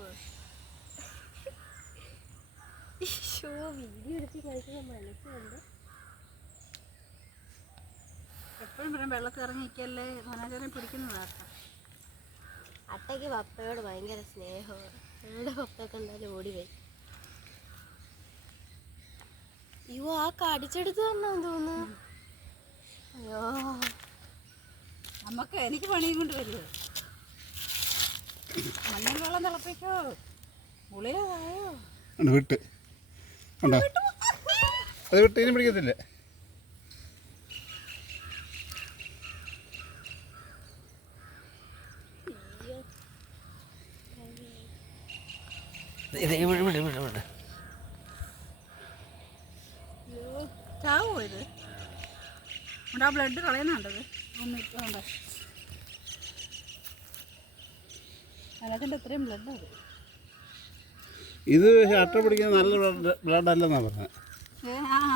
Show video എടുത്ത് കളിക്കുന്ന മനസ്സുണ്ട് എപ്പോഴും പിന്നെ വെള്ളത്തിൽ ഇറങ്ങി നിൽക്കല്ലേ? ധനാചാരം പിടിക്കുന്നതാക്കാം അട്ടയ്ക്ക് പപ്പയോട് ഭയങ്കര സ്നേഹമാണ്. എവിടെ പപ്പ എന്തായാലും ഓടി വരും. അയ്യോ ആ കടിച്ചെടുത്ത് തന്നെ തോന്നുന്നു. അയ്യോ നമുക്ക് എനിക്ക് പണിയും കൊണ്ട് വരുമോ വെള്ളം തിളപ്പിക്കോ. ഗുളികയോ വിട്ട്. ഉണ്ടോ? അത് വിട്ട് ഇനി പിടിക്കത്തില്ലേ? ഇത് ഇവിടെ ഇവിടെ ഇവിടെ ഇവിടെ. ചാവോ ഇത്? ഇവിടെ ആ ബ്ലഡ് കളയുന്നുണ്ടത് ഒന്നിട്ടുണ്ട് അതിനകത്തിന്റെ ഇത്രയും ബ്ലഡ് അത് ഇത് അട്ട പിടിക്കുന്ന നല്ല ബ്ലഡ് അല്ലെന്നാണ് പറഞ്ഞത്